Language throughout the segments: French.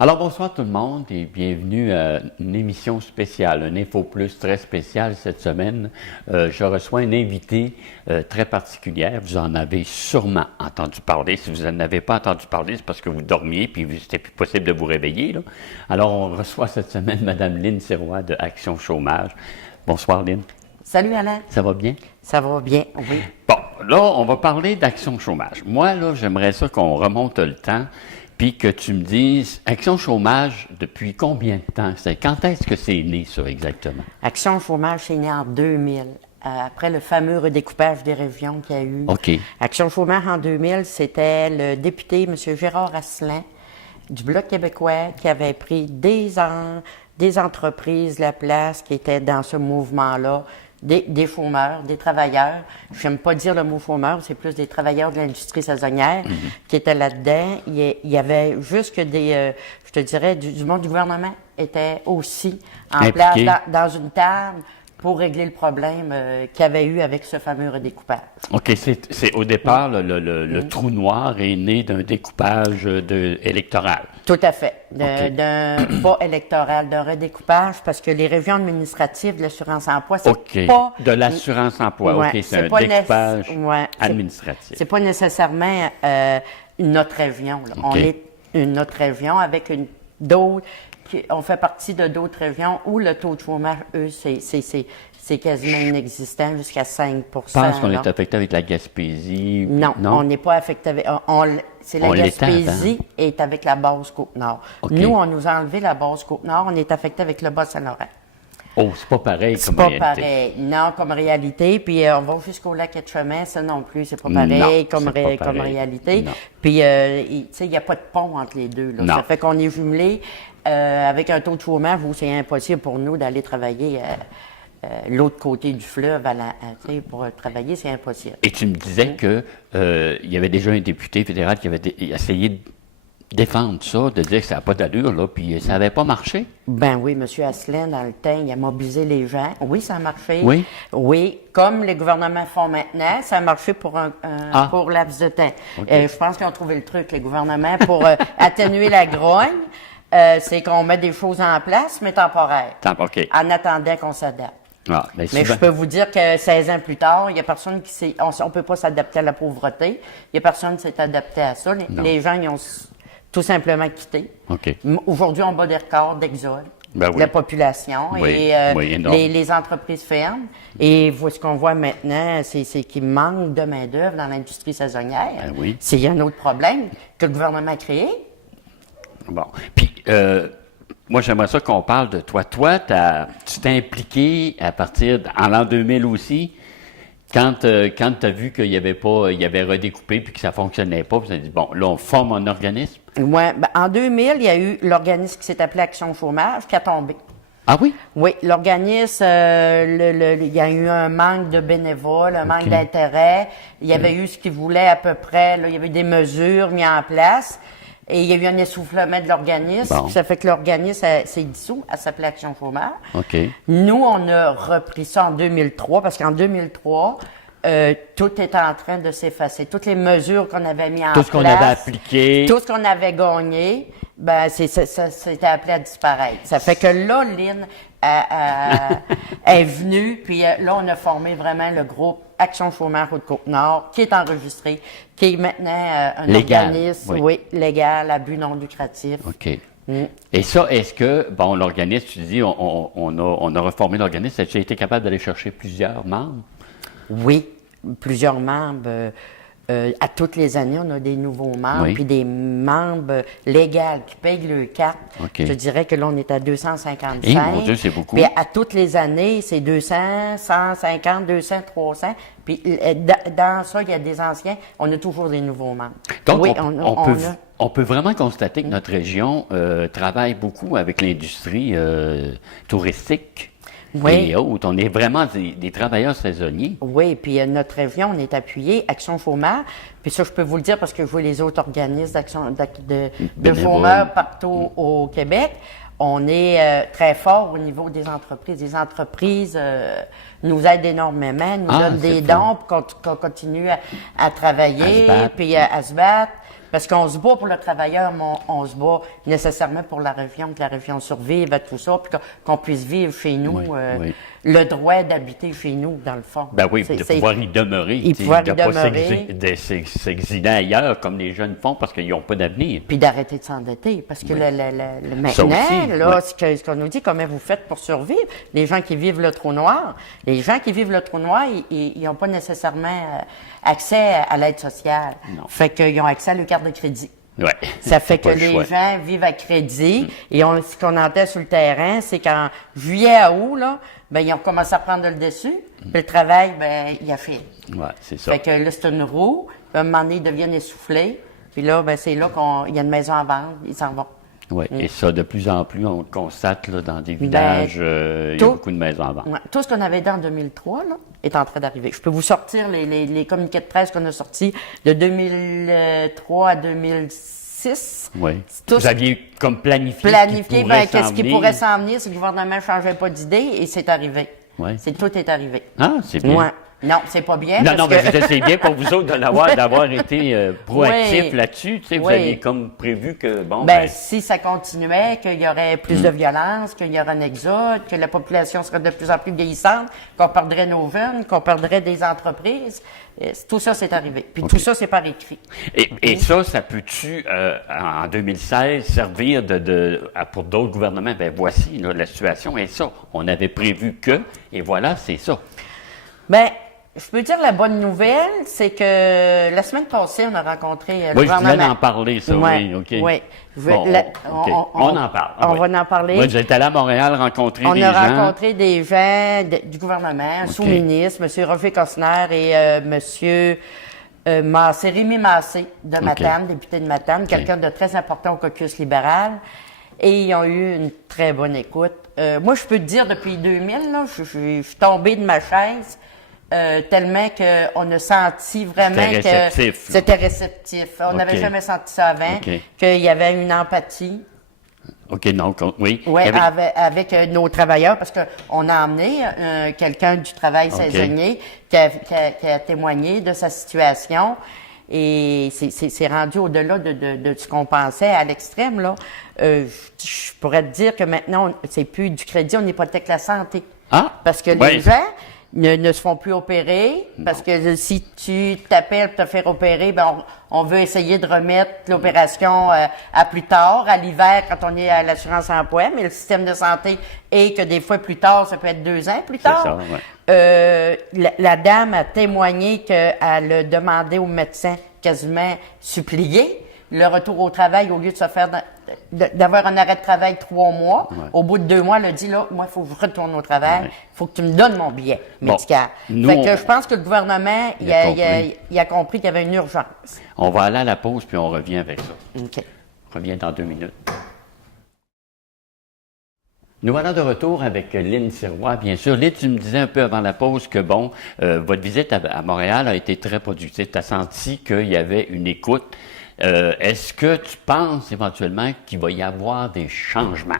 Alors bonsoir tout le monde et bienvenue à une émission spéciale, un Info Plus très spécial cette semaine. Je reçois une invitée très particulière, vous en avez sûrement entendu parler. Si vous n'en avez pas entendu parler, c'est parce que vous dormiez puis c'était plus possible de vous réveiller, là. Alors on reçoit cette semaine Mme Lynne Sirois de Action Chômage. Bonsoir Lynne. Salut Alain. Ça va bien? Ça va bien, oui. Bon, là on va parler d'Action Chômage. Moi là, j'aimerais ça qu'on remonte le temps. Puis que tu me dises, Action Chômage, depuis combien de temps? Quand est-ce que c'est né, ça, exactement? Action Chômage, c'est né en 2000, après le fameux redécoupage des régions qu'il y a eu. OK. Action Chômage, en 2000, c'était le député, M. Gérard Asselin, du Bloc québécois, qui avait pris des entreprises, la place, qui étaient dans ce mouvement-là, des chômeurs, des travailleurs. Je n'aime pas dire le mot chômeur, c'est plus des travailleurs de l'industrie saisonnière qui étaient là-dedans. Il y avait juste que je te dirais, du monde du gouvernement était aussi en place dans une table pour régler le problème qu'il y avait eu avec ce fameux redécoupage. OK, c'est au départ, le trou noir est né d'un découpage électoral. Tout à fait. Pas électoral, d'un redécoupage, parce que les régions administratives de l'assurance-emploi, c'est pas... De l'assurance-emploi, OK, c'est un découpage administratif. C'est pas nécessairement notre région, là. On est une autre région avec d'autres... On fait partie de d'autres régions où le taux de chômage, eux, c'est quasiment inexistant, jusqu'à 5 % Je pense qu'on est affecté avec la Gaspésie. Non, on n'est pas affecté avec... la Gaspésie est avec la base Côte-Nord. Okay. Nous, on nous a enlevé la base Côte-Nord, on est affecté avec le Bas-Saint-Laurent. Oh, c'est pas pareil comme réalité. C'est pas pareil, non, comme réalité. Puis on va jusqu'au lac Etchemin, ça non plus, c'est pas pareil comme réalité. Non. Puis, tu sais, il n'y a pas de pont entre les deux, là. Ça fait qu'on est jumelés avec un taux de chômage où c'est impossible pour nous d'aller travailler l'autre côté du fleuve pour travailler, c'est impossible. Et tu me disais que il y avait déjà un député fédéral qui avait essayé de défendre ça, de dire que ça n'a pas d'allure, là, puis ça n'avait pas marché? Ben oui, M. Asselin, dans le temps, il a mobilisé les gens. Oui, ça a marché. Oui? Oui, comme les gouvernements font maintenant, ça a marché pour pour laps de temps. Okay. Je pense qu'ils ont trouvé le truc, les gouvernements, pour atténuer la grogne. C'est qu'on met des choses en place, mais temporaires, en attendant qu'on s'adapte. Ah, mais je peux vous dire que 16 ans plus tard, il y a personne qui on peut pas s'adapter à la pauvreté. Il y a personne qui s'est adapté à ça. Les gens, ils ont tout simplement quitté. Okay. Aujourd'hui, on bat des records d'exode. Ben oui. La population les entreprises ferment. Et ce qu'on voit maintenant, c'est qu'il manque de main-d'œuvre dans l'industrie saisonnière. Ben oui. C'est un autre problème que le gouvernement a créé. Bon. Puis, moi, j'aimerais ça qu'on parle de toi. Toi, tu t'es impliqué à partir en l'an 2000 aussi, quand tu as vu qu'il y avait redécoupé puis que ça fonctionnait pas, puis tu as dit, bon, là, on forme un organisme. Oui. Ben, en 2000, il y a eu l'organisme qui s'est appelé Action Chômage qui a tombé. Ah oui? Oui, l'organisme, il y a eu un manque de bénévoles, un manque d'intérêt. Il y avait eu ce qu'ils voulaient à peu près, là, il y avait des mesures mises en place. Et il y a eu un essoufflement de l'organisme. Bon. Ça fait que l'organisme s'est dissous, elle s'appelait Action Chômage. Okay. Nous, on a repris ça en 2003, parce qu'en 2003, tout est en train de s'effacer. Toutes les mesures qu'on avait mises en place. Tout ce qu'on avait appliqué. Tout ce qu'on avait gagné, ça s'était appelé à disparaître. Ça fait que là, Lynne est venue, puis là, on a formé vraiment le groupe Action Chômage Haute-Côte-Nord, qui est enregistré, qui est maintenant un organisme légal, à but non lucratif. OK. Et ça, est-ce que, l'organisme, tu dis, on a reformé l'organisme, as-tu été capable d'aller chercher plusieurs membres? Oui, plusieurs membres. À toutes les années, on a des nouveaux membres, puis des membres légaux qui payent le carte. Okay. Je dirais que là, on est à 255. Eh, mon Dieu, c'est beaucoup. Puis à toutes les années, c'est 200, 150, 200, 300. Puis dans ça, il y a des anciens. On a toujours des nouveaux membres. Donc, oui, on peut vraiment constater que notre région travaille beaucoup avec l'industrie touristique. Et autres. On est vraiment des travailleurs saisonniers. Oui, puis notre région, on est appuyé, Action Chômage. Puis ça, je peux vous le dire parce que je vois les autres organismes de chômeurs partout au Québec. On est très fort au niveau des entreprises. Les entreprises nous aident énormément, nous donnent des dons pour qu'on continue à travailler, puis à se battre. Parce qu'on se bat pour le travailleur, mais on se bat nécessairement pour la région, que la région survive à tout ça, puis qu'on puisse vivre chez nous, le droit d'habiter chez nous, dans le fond. Ben oui, de pouvoir y demeurer, de ne pas s'exiler ailleurs, comme les jeunes font, parce qu'ils n'ont pas d'avenir. Puis d'arrêter de s'endetter, parce que maintenant, ce qu'on nous dit, comment vous faites pour survivre, les gens qui vivent le trou noir, ils n'ont pas nécessairement accès à l'aide sociale. Non. Fait qu'ils ont accès à leur carte de crédit. Ouais. Ça fait que les gens vivent à crédit. Et ce qu'on entend sur le terrain, c'est qu'en juillet à août, là, ils ont commencé à prendre le dessus. Puis le travail, il a fait. Ouais, c'est ça. Fait que là, c'est une roue. Puis à un moment donné, ils deviennent essoufflés. Puis là, c'est là qu'il y a une maison à vendre. Ils s'en vont. Oui, et ça, de plus en plus, on le constate là, dans des villages, il y a beaucoup de maisons à vendre. Ouais, tout ce qu'on avait dit en 2003 là, est en train d'arriver. Je peux vous sortir les communiqués de presse qu'on a sortis de 2003 à 2006. Oui. Vous aviez comme planifié qu'est-ce qui pourrait s'en venir si le gouvernement ne changeait pas d'idée, et c'est arrivé. Oui. Tout est arrivé. Ah, c'est bien. Ouais. Non, c'est pas bien. Mais c'est bien pour vous autres d'avoir été proactifs là-dessus. Tu sais, vous aviez comme prévu que, si ça continuait, qu'il y aurait plus de violence, qu'il y aurait un exode, que la population serait de plus en plus vieillissante, qu'on perdrait nos jeunes, qu'on perdrait des entreprises. Tout ça, c'est arrivé. Puis tout ça, c'est par écrit. Et ça peut-tu, en 2016, servir pour d'autres gouvernements? Ben voici, là, la situation est ça. On avait prévu que, et voilà, c'est ça. Je peux dire la bonne nouvelle, c'est que la semaine passée, on a rencontré le gouvernement. Oui, je voulais en parler, ça, oui, OK. Oui. On en parle. On va en parler. Moi, j'étais allé à Montréal rencontrer des gens. On a rencontré des gens du gouvernement, sous-ministre, M. Roger Costner et M. Massé, Rémi Massé de Matane, député de Matane, quelqu'un de très important au caucus libéral. Et ils ont eu une très bonne écoute. Moi, je peux te dire, depuis 2000, là, je suis tombée de ma chaise. Tellement qu'on a senti vraiment que c'était réceptif. On n'avait jamais senti ça avant, qu'il y avait une empathie. OK, donc, oui. Oui, avec nos travailleurs, parce qu'on a emmené quelqu'un du travail saisonnier qui a témoigné de sa situation. Et c'est rendu au-delà de ce qu'on pensait à l'extrême, là. Je pourrais te dire que maintenant, c'est plus du crédit, on hypothèque la santé. Ah! Parce que les gens ne se font plus opérer, parce que si tu t'appelles pour te faire opérer, on veut essayer de remettre l'opération à plus tard, à l'hiver, quand on est à l'assurance emploi, mais le système de santé est que des fois plus tard, ça peut être 2 ans plus tard. C'est ça, la dame a témoigné qu'elle a demandé au médecin quasiment supplié le retour au travail au lieu de se faire d'avoir un arrêt de travail 3 mois. Au bout de 2 mois, elle a dit, là, moi, il faut que je retourne au travail. Il faut que tu me donnes mon billet médical. Je pense que le gouvernement, il a compris qu'il y avait une urgence. On va aller à la pause, puis on revient avec ça. OK. On revient dans 2 minutes. Nous voilà de retour avec Lynne Sirois, bien sûr. Lynne, tu me disais un peu avant la pause que, votre visite à Montréal a été très productive. Tu as senti qu'il y avait une écoute. Est-ce que tu penses éventuellement qu'il va y avoir des changements?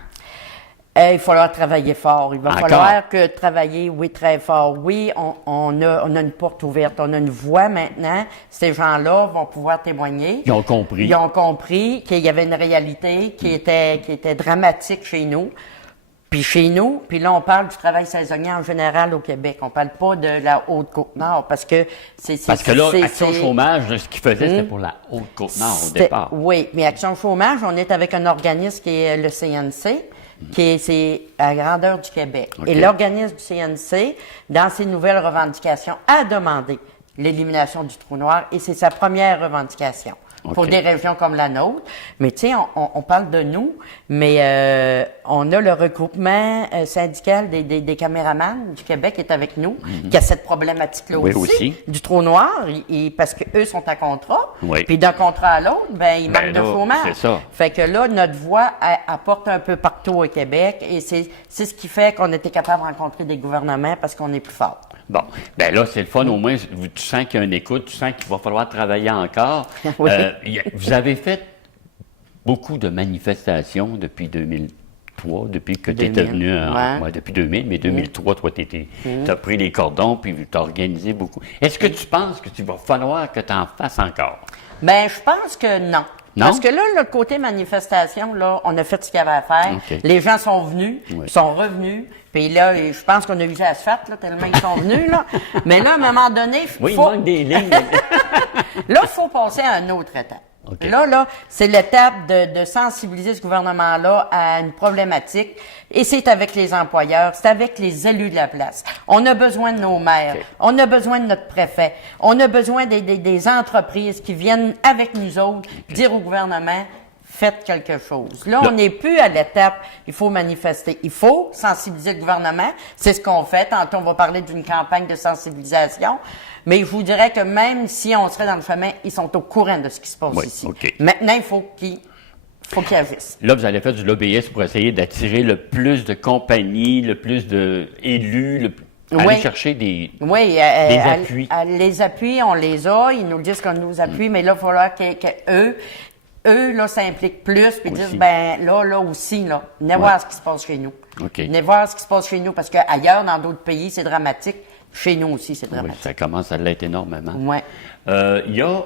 Il va falloir travailler fort. Il va falloir travailler, très fort. Oui, on a une porte ouverte, on a une voix maintenant. Ces gens-là vont pouvoir témoigner. Ils ont compris. Ils ont compris qu'il y avait une réalité qui était dramatique chez nous. Puis là, on parle du travail saisonnier en général au Québec. On parle pas de la Haute-Côte-Nord, parce que Parce que là, Action Chômage, ce qu'ils faisaient, c'était pour la Haute-Côte-Nord au départ. Oui, mais Action Chômage, on est avec un organisme qui est le CNC, c'est à grandeur du Québec. Et l'organisme du CNC, dans ses nouvelles revendications, a demandé l'élimination du trou noir, et c'est sa première revendication. Pour des régions comme la nôtre. Mais tu sais, on parle de nous, mais on a le regroupement syndical des caméramans du Québec qui est avec nous, qui a cette problématique-là aussi, du trou noir, parce qu'eux sont à contrat. Puis d'un contrat à l'autre, ils manquent de chômage. C'est ça. Fait que là, notre voix apporte un peu partout au Québec, et c'est ce qui fait qu'on était capable de rencontrer des gouvernements, parce qu'on est plus fort. Bon, là, c'est le fun, au moins, tu sens qu'il y a une écoute, tu sens qu'il va falloir travailler encore. Vous avez fait beaucoup de manifestations depuis 2013, 2003, depuis que tu es 2000, devenu, ouais. depuis 2000, mais 2003, toi, tu as pris les cordons puis tu as organisé beaucoup. Est-ce que tu penses que tu vas falloir que tu en fasses encore? Bien, je pense que non. Non? Parce que là, le côté manifestation, là, on a fait ce qu'il y avait à faire. OK. Les gens sont venus, Oui. sont revenus. Puis là, je pense qu'on a usé l'asphalte, là, tellement ils sont venus, là. Mais là, à un moment donné, Oui, il faut... manque des lignes. Là, il faut passer à une autre étape. OK. Là, c'est l'étape de sensibiliser ce gouvernement-là à une problématique. Et c'est avec les employeurs, c'est avec les élus de la place. On a besoin de nos maires, OK. on a besoin de notre préfet, on a besoin des entreprises qui viennent avec nous autres dire au gouvernement, faites quelque chose. Là, on n'est plus à l'étape, il faut manifester. Il faut sensibiliser le gouvernement. C'est ce qu'on fait. Tantôt, on va parler d'une campagne de sensibilisation. Mais je vous dirais que même si on serait dans le chemin, ils sont au courant de ce qui se passe Oui, ici. OK. Maintenant, il faut qu'ils agissent. Là, vous allez faire du lobbyisme pour essayer d'attirer le plus de compagnies, le plus d'élus, aller Oui. chercher des Oui, appuis. Les appuis, on les a. Ils nous disent qu'on nous appuie, mais là, il va falloir eux, là, s'impliquent plus, puis disent, ben, là aussi, là, venez voir ce qui se passe chez nous. OK. Venez voir ce qui se passe chez nous, parce qu'ailleurs, dans d'autres pays, c'est dramatique. Chez nous aussi, c'est Oui, dramatique. ça commence à l'être énormément. Ouais. Il y a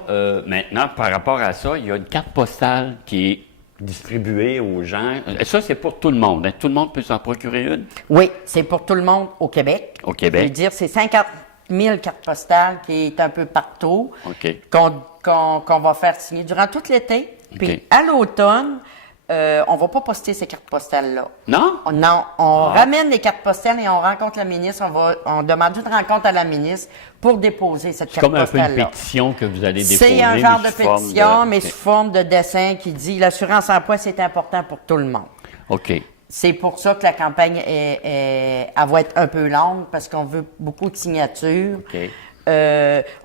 maintenant, par rapport à ça, il y a une carte postale qui est distribuée aux gens. Ça, c'est pour tout le monde. Hein? Tout le monde peut s'en procurer une Oui, c'est pour tout le monde au Québec. au Québec. Je veux dire, c'est 50 000 cartes postales qui est un peu partout, OK. qu'on va faire signer durant tout l'été. Puis OK. à l'automne, on va pas poster ces cartes postales-là. Non? Non, on ramène les cartes postales et on rencontre la ministre. On demande une rencontre à la ministre pour déposer cette C'est carte comme un peu une postale-là. pétition que vous allez déposer. C'est un genre mais de sous forme pétition, mais OK. sous forme de dessin qui dit l'assurance emploi, c'est important pour tout le monde. OK. C'est pour ça que la campagne elle va être un peu longue parce qu'on veut beaucoup de signatures. OK.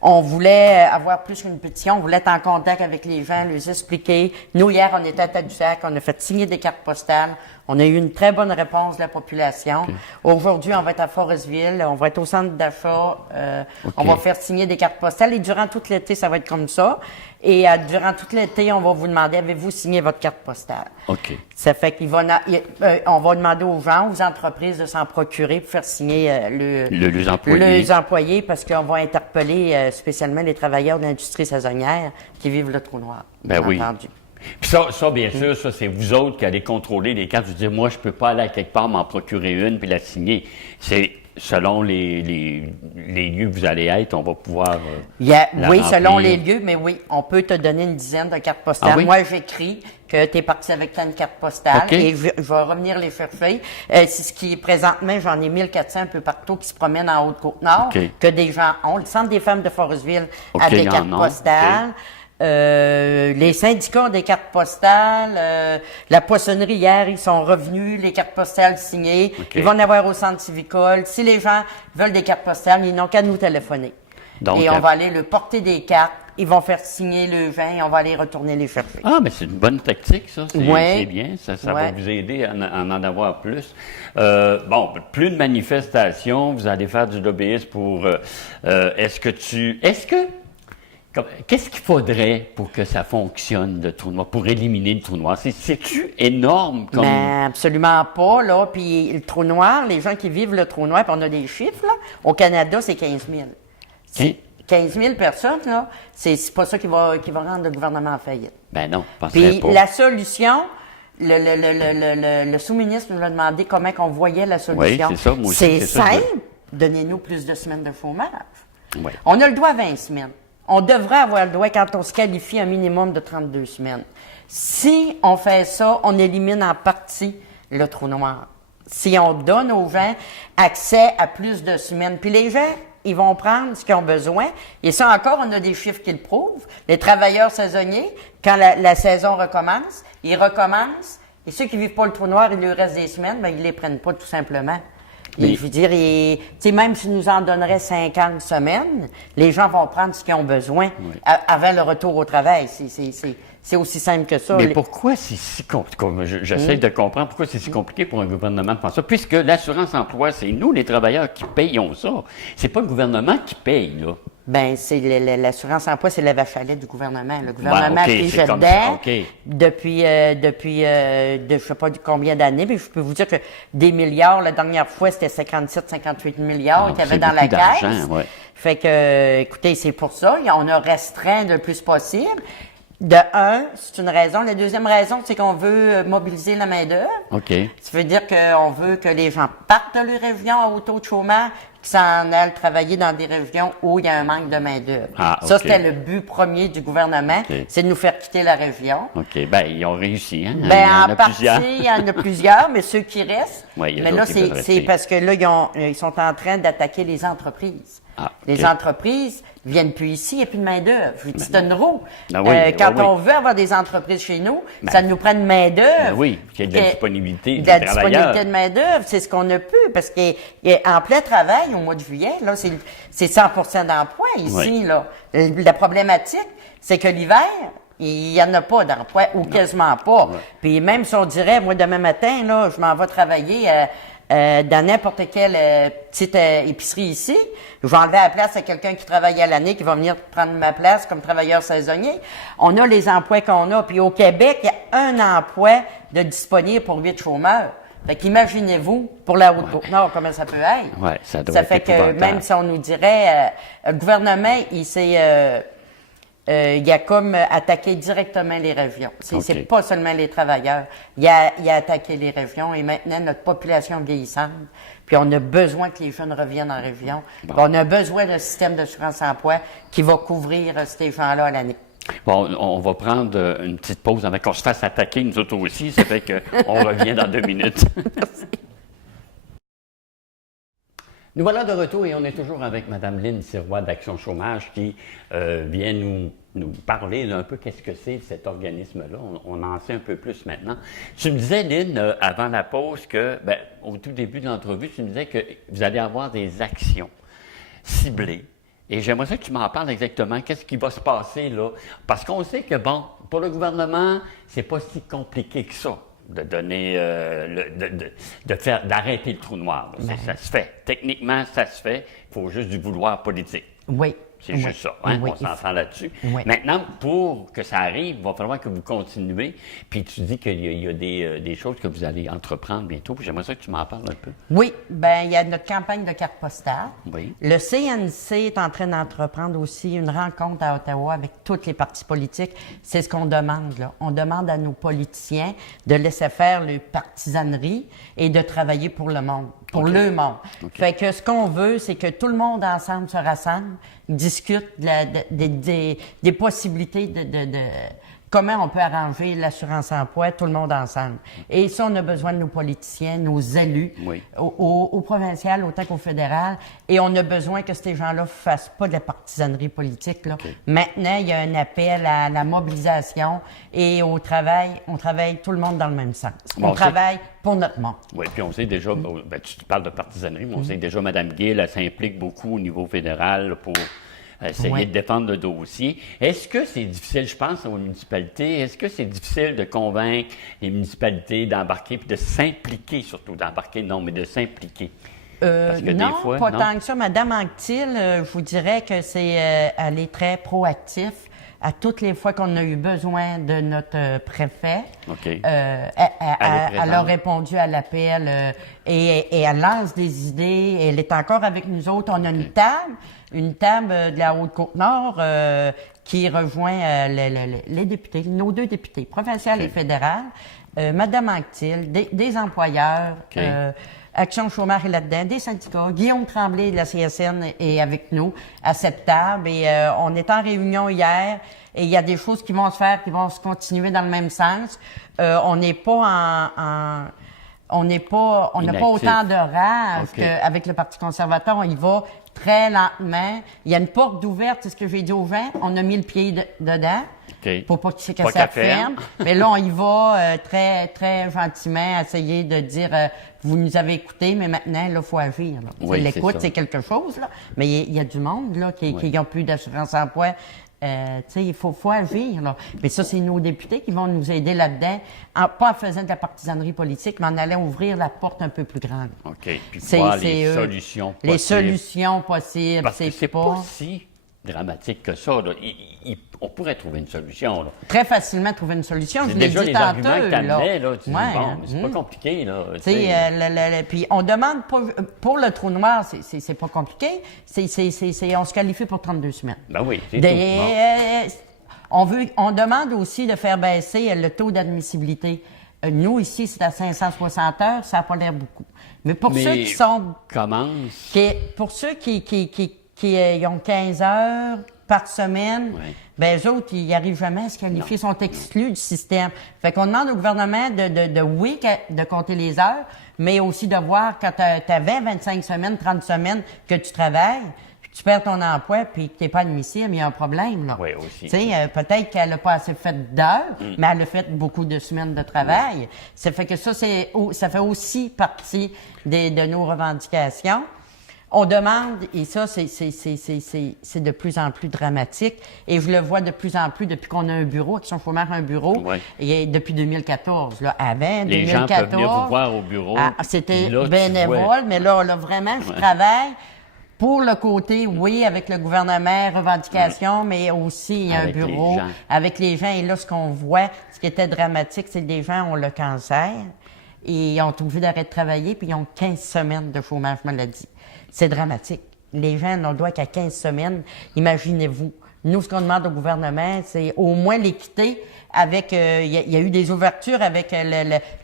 On voulait avoir plus qu'une pétition, on voulait être en contact avec les gens, les expliquer. Nous, hier, on était à Tadoussac, on a fait signer des cartes postales. On a eu une très bonne réponse de la population. Aujourd'hui, on va être à Forestville, on va être au centre d'achat, on va faire signer des cartes postales et durant tout l'été, ça va être comme ça. Et durant tout l'été, on va vous demander, avez-vous signé votre carte postale? OK. Ça fait qu'on va demander aux gens, aux entreprises de s'en procurer pour faire signer Les employés. les employés parce qu'on va interpeller spécialement les travailleurs de l'industrie saisonnière qui vivent le trou noir. Ben bien oui. entendu. Puis ça, bien sûr, ça, c'est vous autres qui allez contrôler les cartes. Je veux dire, moi, je peux pas aller à quelque part m'en procurer une puis la signer. C'est selon les lieux que vous allez être, on va pouvoir la Oui, remplir. selon les lieux, mais oui, on peut te donner une dizaine de cartes postales. Ah oui? Moi, j'écris que tu es parti avec tant de cartes postales OK. et je vais revenir les chercher. C'est ce qui est présentement, j'en ai 1400 un peu partout qui se promènent en Haute-Côte-Nord, OK. que des gens ont. Le Centre des femmes de Forestville OK, a des ils en cartes ont. postales. Les syndicats ont des cartes postales. La poissonnerie, hier, ils sont revenus, les cartes postales signées. OK. Ils vont en avoir au centre civicole. Si les gens veulent des cartes postales, ils n'ont qu'à nous téléphoner. Donc, Et on va aller leur porter des cartes. Ils vont faire signer le vin et on va aller retourner les chercher. Ah, mais c'est une bonne tactique, ça. C'est Ouais. c'est bien. Ça va Ouais. vous aider à en avoir plus. Plus de manifestations. Vous allez faire du lobbyisme pour... Qu'est-ce qu'il faudrait pour que ça fonctionne, le trou noir, pour éliminer le trou noir? C'est-tu énorme comme... Mais absolument pas, là. Puis le trou noir, les gens qui vivent le trou noir, puis on a des chiffres, là. Au Canada, c'est 15 000. Hein? 15 000 personnes, là, c'est pas ça qui va rendre le gouvernement en faillite. Ben non, je penserais Puis pas. la solution, le sous-ministre nous a demandé comment on voyait la solution. Oui, c'est ça, moi aussi, C'est c'est ça, simple. Donnez-nous plus de semaines de chômage. Oui. On a le droit à 20 semaines. On devrait avoir le droit quand on se qualifie un minimum de 32 semaines. Si on fait ça, on élimine en partie le trou noir. Si on donne aux gens accès à plus de semaines, puis les gens, ils vont prendre ce qu'ils ont besoin. Et ça encore, on a des chiffres qui le prouvent. Les travailleurs saisonniers, quand la saison recommence, ils recommencent. Et ceux qui vivent pas le trou noir, il leur reste des semaines, ben ils les prennent pas tout simplement. Mais- Et je veux dire, tu sais, même s'ils nous en donneraient 50 semaines, les gens vont prendre ce qu'ils ont besoin avant le retour au travail. C'est aussi simple que ça. Mais pourquoi c'est si compliqué? J'essaie de comprendre pourquoi c'est si compliqué pour un gouvernement de faire ça. Puisque l'assurance emploi, c'est nous, les travailleurs, qui payons ça. C'est pas le gouvernement qui paye, là. Ben, c'est l'assurance emploi, c'est la vache à lait du gouvernement. Le gouvernement a pris c'est comme dedans ça, OK. depuis je sais pas combien d'années, mais je peux vous dire que des milliards, la dernière fois, c'était 57-58 milliards qu'il y avait dans la caisse. Ouais. Fait que, écoutez, c'est pour ça. On a restreint le plus possible. De un, c'est une raison. La deuxième raison, c'est qu'on veut mobiliser la main-d'œuvre. OK. Ça veut dire qu'on veut que les gens partent de les régions à haut taux de chômage, qu'ils s'en aillent travailler dans des régions où il y a un manque de main-d'œuvre. Ah, Ça, OK. c'était le but premier du gouvernement, c'est de nous faire quitter la région. OK. Ben, ils ont réussi, hein? Ben, il y en en a partie, plusieurs. il y en a plusieurs, mais ceux qui restent. Oui, il y a mais d'autres là, qui peuvent c'est rester. parce que là, ils sont en train d'attaquer les entreprises. Ah, Les OK. entreprises viennent plus ici, il n'y a plus de main-d'œuvre. C'est une roue. Ah oui, Quand oui, oui. on veut avoir des entreprises chez nous, ça nous prend une main-d'œuvre. Ben oui, qu'il y ait de la disponibilité de la du travailleur. disponibilité de main-d'œuvre, c'est ce qu'on a pu, parce qu'en plein travail, au mois de juillet, là, c'est 100% d'emploi ici, Oui. là. La problématique, c'est que l'hiver, il n'y en a pas d'emploi, ou quasiment pas. Ouais. Puis même si on dirait, moi, demain matin, là, je m'en vais travailler dans n'importe quelle petite épicerie ici, je vais enlever la place à quelqu'un qui travaille à l'année, qui va venir prendre ma place comme travailleur saisonnier. On a les emplois qu'on a. Puis au Québec, il y a un emploi de disponible pour 8 chômeurs. Fait qu'imaginez-vous, pour la Haute-Côte-Nord, comment ça peut être. Ouais, ça doit Ça être fait que épouvantable. même si on nous dirait, le gouvernement, il a comme attaqué directement les régions. C'est OK. pas seulement les travailleurs. Il a attaqué les régions et maintenant notre population vieillissante. Puis on a besoin que les jeunes reviennent en région. Puis on a besoin d'un système d'assurance-emploi qui va couvrir ces gens-là à l'année. Bon, on va prendre une petite pause avant qu'on se fasse attaquer, nous autres aussi. Ça fait qu'on revient dans 2 minutes. Merci. Nous voilà de retour et on est toujours avec Mme Lynne Sirois d'Action Chômage qui vient nous parler un peu qu'est-ce que c'est cet organisme-là. On en sait un peu plus maintenant. Tu me disais, Lynne, avant la pause, que au tout début de l'entrevue, tu me disais que vous allez avoir des actions ciblées. Et j'aimerais ça que tu m'en parles exactement. Qu'est-ce qui va se passer là? Parce qu'on sait que, bon, pour le gouvernement, c'est pas si compliqué que ça de donner, d'arrêter le trou noir. Ça se fait. Techniquement, ça se fait. Il faut juste du vouloir politique. Oui. C'est juste ça, hein? Oui. On s'entend là-dessus. Oui. Maintenant, pour que ça arrive, il va falloir que vous continuez. Puis tu dis qu'il y a des choses que vous allez entreprendre bientôt. Puis j'aimerais ça que tu m'en parles un peu. Oui, ben il y a notre campagne de carte postale. Oui. Le CNC est en train d'entreprendre aussi une rencontre à Ottawa avec tous les partis politiques. C'est ce qu'on demande, là. On demande à nos politiciens de laisser faire le partisanerie et de travailler pour le monde, pour le monde. Fait que ce qu'on veut, c'est que tout le monde ensemble se rassemble, discute des possibilités de comment on peut arranger l'assurance-emploi, tout le monde ensemble. Et ça, on a besoin de nos politiciens, nos élus, Oui. au provincial autant qu'au fédéral. Et on a besoin que ces gens-là ne fassent pas de la partisanerie politique, là. Maintenant, il y a un appel à la mobilisation et au travail. On travaille tout le monde dans le même sens. Bon, on travaille pour notre monde. Oui, puis on sait déjà, tu parles de partisanerie, mais on sait déjà Mme Gill, elle s'implique beaucoup au niveau fédéral là, pour essayer de défendre le dossier. Est-ce que c'est difficile, je pense, aux municipalités, est-ce que c'est difficile de convaincre les municipalités d'embarquer, puis de s'impliquer surtout, d'embarquer, non, mais de s'impliquer? Parce que non, des fois, pas non? tant que ça. Madame Anctil, je vous dirais que elle est très proactive. À toutes les fois qu'on a eu besoin de notre préfet, OK. elle a répondu à l'appel et elle lance des idées. Elle est encore avec nous autres. On a une table de la Haute-Côte-Nord qui rejoint les députés, nos 2 députés, provincial et fédéral. Madame Anctil, des employeurs, Action Chômage est là-dedans, des syndicats. Guillaume Tremblay de la CSN est avec nous à cette table et on est en réunion hier et il y a des choses qui vont se faire, qui vont se continuer dans le même sens. On n'est pas on n'a pas autant de rage qu'avec le Parti conservateur. On y va très lentement. Il y a une porte d'ouverte, c'est ce que j'ai dit aux gens. On a mis le pied dedans. Pour pas que ça ferme. Mais là, on y va très, très gentiment, essayer de dire vous nous avez écoutés, mais maintenant, là, il faut agir. Oui, l'écoute, c'est quelque chose, là. Mais il y a du monde là, qui n'ont plus d'assurance-emploi. Il faut agir. Là. Mais ça, c'est nos députés qui vont nous aider là-dedans, pas en faisant de la partisanerie politique, mais en allant ouvrir la porte un peu plus grande. OK. Puis voir les solutions possibles. Les solutions possibles. Parce que c'est pas si dramatique que ça. Là. On pourrait trouver une solution. Là. Très facilement trouver une solution. C'est Je l'ai déjà dit les tantôt. arguments que tu amenais, là. Tu dis, Ouais, bon, mais c'est pas compliqué, là. Puis on demande pour le trou noir, c'est pas compliqué. On se qualifie pour 32 semaines. Ben oui, c'est tout. On demande aussi de faire baisser le taux d'admissibilité. Nous, ici, c'est à 560 heures, ça n'a pas l'air beaucoup. Mais pour ceux qui sont... Pour ceux qui ont 15 heures par semaine, ben eux autres, ils n'arrivent jamais à se qualifier, sont exclus du système. Fait qu'on demande au gouvernement de compter les heures, mais aussi de voir quand tu as 20, 25 semaines, 30 semaines que tu travailles, tu perds ton emploi puis que tu n'es pas admissible, il y a un problème, là. Oui, aussi. Tu sais, peut-être qu'elle n'a pas assez fait d'heures, mais elle a fait beaucoup de semaines de travail. Ça fait que ça fait aussi partie de nos revendications. On demande, et ça, c'est de plus en plus dramatique, et je le vois de plus en plus depuis qu'on a un bureau, Action Chômage a un bureau, et depuis 2014. Là, avant, les 2014... gens peuvent venir vous voir au bureau. C'était bénévole, mais là, vraiment, je travaille pour le côté, oui, avec le gouvernement, revendication, mais aussi il y a un bureau avec les gens. Et là, ce qu'on voit, ce qui était dramatique, c'est que des gens ont le cancer et ils ont obligé d'arrêter de travailler, puis ils ont 15 semaines de chômage maladie. C'est dramatique. Les gens n'ont droit qu'à 15 semaines. Imaginez-vous. Nous, ce qu'on demande au gouvernement, c'est au moins l'équité avec... Il y a eu des ouvertures avec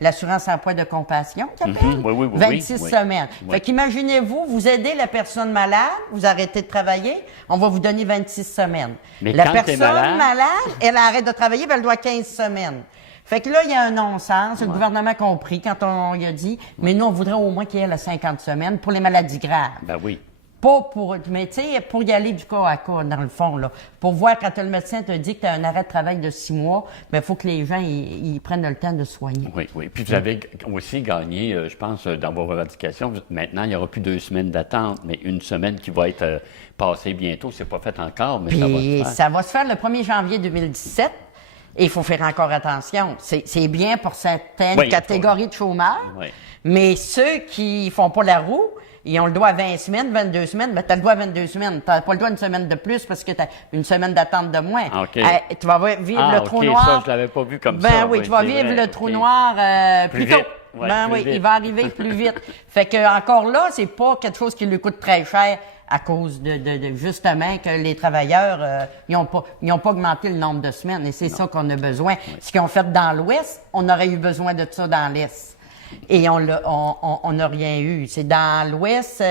l'assurance emploi de compassion, qui appelle. 26 semaines. Fait qu'imaginez-vous, vous aidez la personne malade, vous arrêtez de travailler, on va vous donner 26 semaines. Mais la quand personne malade, elle arrête de travailler, puis elle doit 15 semaines. Fait que là, il y a un non-sens. Le gouvernement a compris quand on y a dit, mais nous, on voudrait au moins qu'il y ait la 50 semaines pour les maladies graves. Ben oui. Pas pour, mais tu sais, pour y aller du cas à cas, dans le fond, là. Pour voir quand le médecin te dit que tu as un arrêt de travail de 6 mois, il faut que les gens, ils prennent le temps de se soigner. Oui. Puis vous avez aussi gagné, je pense, dans vos revendications. Maintenant, il n'y aura plus 2 semaines d'attente, mais 1 semaine qui va être passée bientôt. C'est pas fait encore, mais ça va se faire. Ça va se faire le 1er janvier 2017. Et il faut faire encore attention. C'est bien pour certaines catégories de chômeurs, mais ceux qui font pas la roue, ils ont le droit à 20 semaines, 22 semaines, mais tu as le droit à 22 semaines. Tu n'as pas le droit à une semaine de plus parce que tu as une semaine d'attente de moins. Okay. Tu vas vivre le trou noir. Ça, je l'avais pas vu comme ça. Oui, tu vas vivre le trou noir plus tôt. Plus vite. Il va arriver plus vite. Fait que encore là, c'est pas quelque chose qui lui coûte très cher à cause de justement que les travailleurs ils ont pas augmenté le nombre de semaines et c'est ça qu'on a besoin. Ce qu'ils ont fait dans l'Ouest, on aurait eu besoin de ça dans l'Est. Et on n'a rien eu. C'est dans l'Ouest,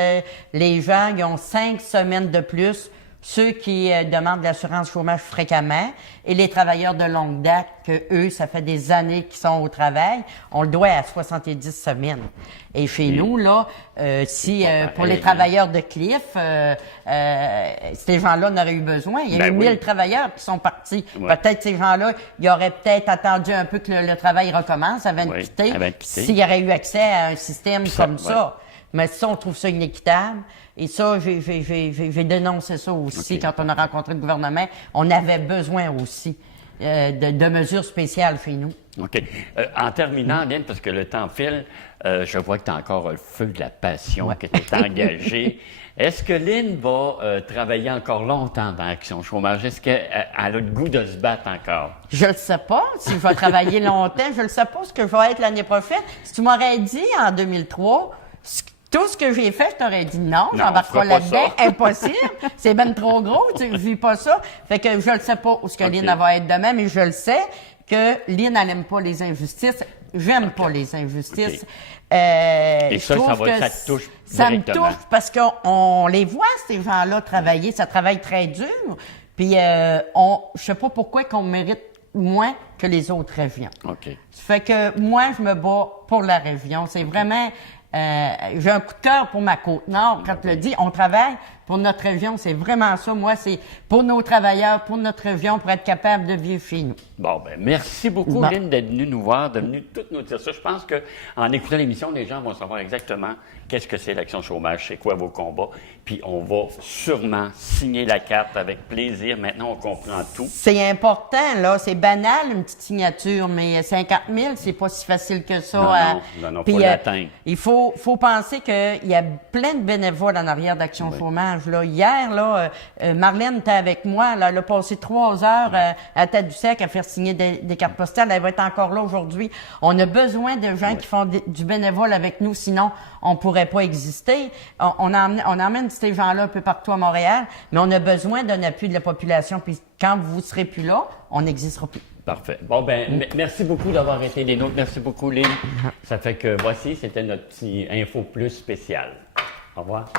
les gens ils ont 5 semaines de plus, ceux qui demandent l'assurance chômage fréquemment, et les travailleurs de longue date, que eux, ça fait des années qu'ils sont au travail, on le doit à 70 semaines. Et chez nous, là, pour les travailleurs de Cliff, ces gens-là n'auraient eu besoin. Il y a eu 1000 travailleurs qui sont partis. Peut-être ces gens-là, ils auraient peut-être attendu un peu que le travail recommence avant de quitter, s'il y aurait eu accès à un système comme ça. Mais ça, on trouve ça inéquitable. Et ça, j'ai dénoncé ça aussi quand on a rencontré le gouvernement. On avait besoin aussi de mesures spéciales chez nous. OK. En terminant, Lynn, parce que le temps file, je vois que tu as encore le feu de la passion, que tu es engagée. Est-ce que Lynn va travailler encore longtemps dans Action Chômage? Est-ce qu'elle a le goût de se battre encore? Je ne sais pas si je vais travailler longtemps. Je ne sais pas ce que je vais être l'année prochaine. Si tu m'aurais dit en 2003... Tout ce que j'ai fait, je t'aurais dit non, j'embarque pas là-dedans, impossible, c'est ben trop gros, tu vis pas ça. Fait que je ne sais pas où ce que Lynn va être demain, mais je le sais que Lynn, elle n'aime pas les injustices. J'aime pas les injustices. Et ça te touche ça directement. me touche parce qu'on les voit, ces gens-là, travailler. Ça travaille très dur. Puis, je sais pas pourquoi qu'on mérite moins que les autres régions. OK. Fait que moi, je me bats pour la région. C'est vraiment... j'ai un coup de cœur pour ma Côte-Nord. Quand tu le dis, on travaille pour notre région. C'est vraiment ça. Moi, c'est pour nos travailleurs, pour notre région, pour être capable de vivre chez nous. Bon, ben merci beaucoup, Lynn, d'être venue nous voir, de venue tout nous dire ça. Je pense qu'en écoutant l'émission, les gens vont savoir exactement qu'est-ce que c'est l'Action Chômage, c'est quoi vos combats, puis on va sûrement signer la carte avec plaisir. Maintenant, on comprend tout. C'est important, là. C'est banal, une petite signature, mais 50 000, c'est pas si facile que ça. Non, Puis, faut l'atteindre. Il faut penser qu'il y a plein de bénévoles en arrière d'Action Chômage, là. Hier, là, Marlène était avec moi, là, elle a passé 3 heures à Tadoussac à faire signer des cartes postales. Elle va être encore là aujourd'hui. On a besoin de gens qui font du bénévole avec nous, sinon on pourrait pas exister. On emmène ces gens-là un peu partout à Montréal, mais on a besoin d'un appui de la population. Puis quand vous serez plus là, on n'existera plus. Parfait. Bon, merci beaucoup d'avoir été les nôtres. Merci beaucoup, Lynn. Ça fait que voici, c'était notre petit Info Plus spécial. Au revoir.